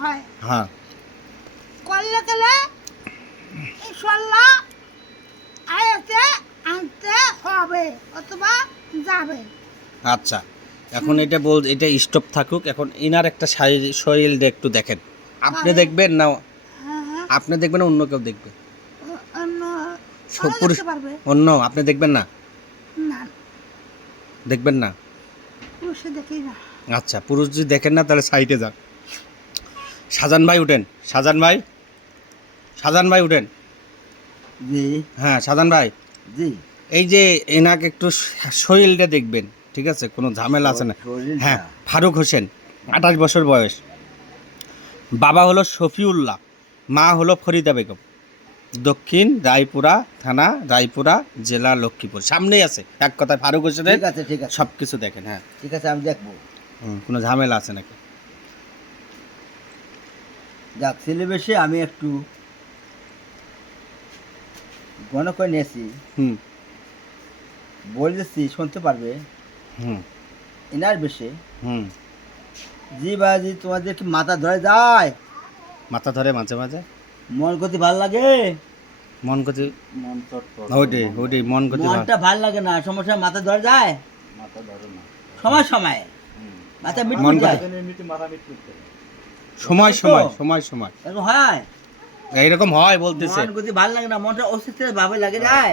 হয় হ্যাঁ করলে গেলে ইনশাল্লাহ আয়াতে আনতে হবে অথবা যাবে। আচ্ছা এখন এটা এটা স্টপ থাকুক, এখন ইনার একটা শরীরটা একটু দেখেন। আপনি আরে। দেখবেন না হ্যাঁ হ্যাঁ আপনি দেখবেন না অন্য কেউ দেখবে? অন্য সব ওরা পুরুষ দেখতে পারবে অন্য আপনি দেখবেন না? না দেখবেন না? পুরুষে দেখি না। আচ্ছা পুরুষ যদি দেখেন না তাহলে সাইডে যান। শাহজাহান ভাই উঠেন, শাহজাহান ভাই, শাহজাহান ভাই উঠেন। জি হ্যাঁ শাহজাহান ভাই, জি এই যে এনাকে একটু শরীরটা দেখবেন, ঠিক আছে? কোনো ঝামেলা আছে না? শরীরটা? হ্যাঁ ফারুক হোসেন, 28 বছর বয়স, বাবা হলো শফিউল্লাহ, মা হলো ফরিদা বেগম, দক্ষিণ রায়পুরা থানা, রায়পুরা জেলা, লক্ষ্মীপুর। সামনেই আছে, এক কথায় ফারুক হোসেনের ঠিক আছে ঠিক আছে সব কিছু দেখেন। হ্যাঁ ঠিক আছে আমি দেখবো। কোনো ঝামেলা আছে নাকি? যাক সিলেবাসে আমি একটু গণ করে নিয়েছি, হুম বলেছি শুনতে পারবে হুম এনার বেশে। হুম জি বাজি তোমাদের কি মাথা ধরে যায়? মাথা ধরে মাঝে মাঝে, মন গতি ভাল লাগে? মন গতি ওইটাই ওইটাই, মন গতি মনটা ভাল লাগে না, সমস্যা মাথা ধরে যায় সময় সময় মাথা মিট মন যায় সময় সময় সময় সময় এরকম হয়? এইরকম হয় বলতেছে। মন গতি ভাল লাগে না, মনটা অস্থির ভাবে লাগে যায়।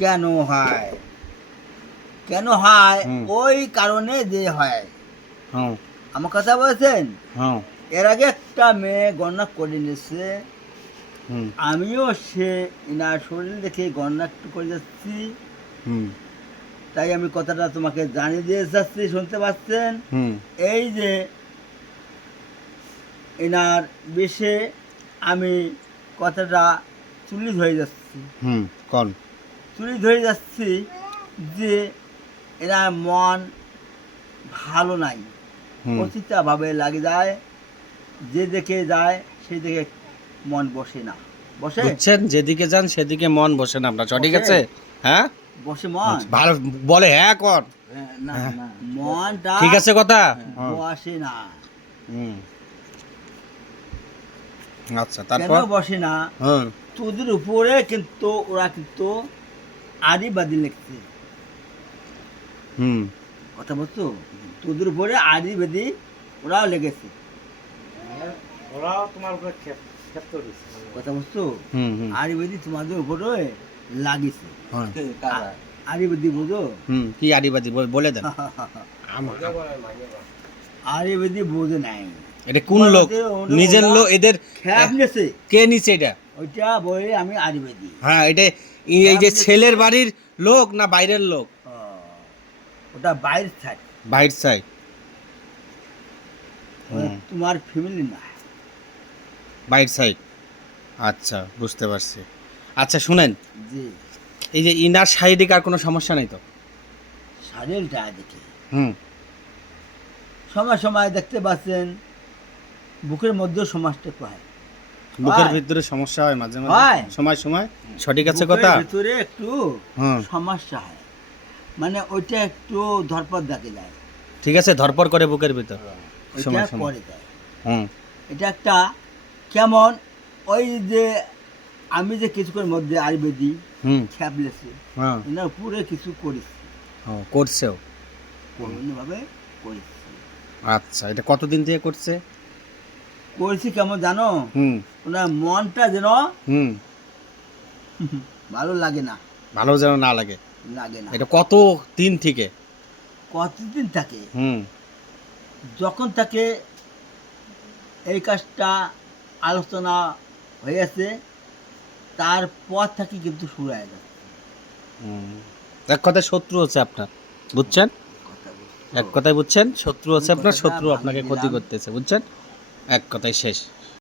কেন হয়? কেন হয়? হুম। ওই কারণে যে হয়। হ্যাঁ আমার কথা বলছেন? হ্যাঁ এর আগে একটা মেয়ে গণনা করে নিয়েছে, হুম আমিও সে এনার শরীর দেখে গণনা একটু করে যাচ্ছি, হুম তাই আমি কথাটা তোমাকে জানিয়ে দিয়ে যাচ্ছি, শুনতে পাচ্ছেন? হুম এই যে এনার বেশে আমি কথাটা তুলি ধরে যাচ্ছি, হুম কোন তুলি ধরে যাচ্ছি যে এনার মন ভালো নাই, হুম অচিন্তাভাবে লাগে যায়, যে দেখে যায় সেই দেখে মন বসে না, বসে বুঝছেন? যেদিকে যান সেদিকে মন বসে না আপনার, সঠিক আছে? হ্যাঁ বসে মন ভালো বলে, হ্যাঁ কর, মনটা ঠিক আছে কথা। হ্যাঁ। বসে না। হুম আচ্ছা কেন তারপর? বসে না? হ্যাঁ তোদের উপরে কিন্তু ওরা কিন্তু আদিবাদী লিখছে, হুম কথা বলছো? তোদের উপরে আদিবাদী ওরাও লেগেছে, কথা বলছো? হুম হুম আদিবাদী তোমাদের উপরে লাগিয়েছে, হ্যাঁ আদিবাদী বুঝো? হুম কি আদিবাদী বলে দেন। আদিবাদী বোঝে নাই, এটা কোন লোক? নিজের লোক এদের? খ্যাপ নিয়েছে কে নিচে এটা? ওইটা বলে আমি আদিবাদী। হ্যাঁ এটা এই যে ছেলের বাড়ির লোক না বাইরের লোক? ওটা বাইরে থাক, বাইর সাইড। তোমার ফ্যামিলি না। বাইর সাইড, আচ্ছা বুঝতে পারছি। আচ্ছা শুনেন, জি এই যে ইনার শারীরিক আর কোনো সমস্যা নেই তো? শারীরটা দেখে হুম সময় সময় দেখতে পাচ্ছেন বুকের মধ্যেও সমাজটা হয়, বুকের হয়। ভিতরে সমস্যা হয় মাঝে হয়। মাঝে, সময় সময়, সঠিক আছে বুকের কথা? ভিতরে একটু হুম সমস্যা হয়, মানে ওইটা একটু ধরপদ দেখে যায়, ঠিক আছে, ধরপর করে বুকের ভিতর ওইটা সময় সময়। করে দেয়। হুম এটা একটা কেমন, ওই যে আমি যে কিছুক্ষণের মধ্যে আয়ুর্বেদি হুম খ্যাপলেছি, হ্যাঁ এনার পুরো কিছু করেছি, করছেও। কোনোভাবে করেছি। আচ্ছা এটা কতদিন থেকে করছে? করেছি কেমন জানো? হুম ওনার মনটা যেন হুম ভালো লাগে না, ভালো যেন না লাগে। লাগে না। এটা কত দিন থেকে? কতদিন থাকে, হুম যখন তাকে এই কাজটা আলোচনা হয়েছে তারপর থেকে কিন্তু শুরু হয়ে গেছে। হুম এক কথায় শত্রু হচ্ছে আপনার, বুঝছেন? কথা বলছি। এক কথায় বুঝছেন, শত্রু হচ্ছে আপনার, কথাটা শত্রু ভালো আপনাকে ক্ষতি দিলাম। করতেছে, বুঝছেন? এক কথায় শেষ।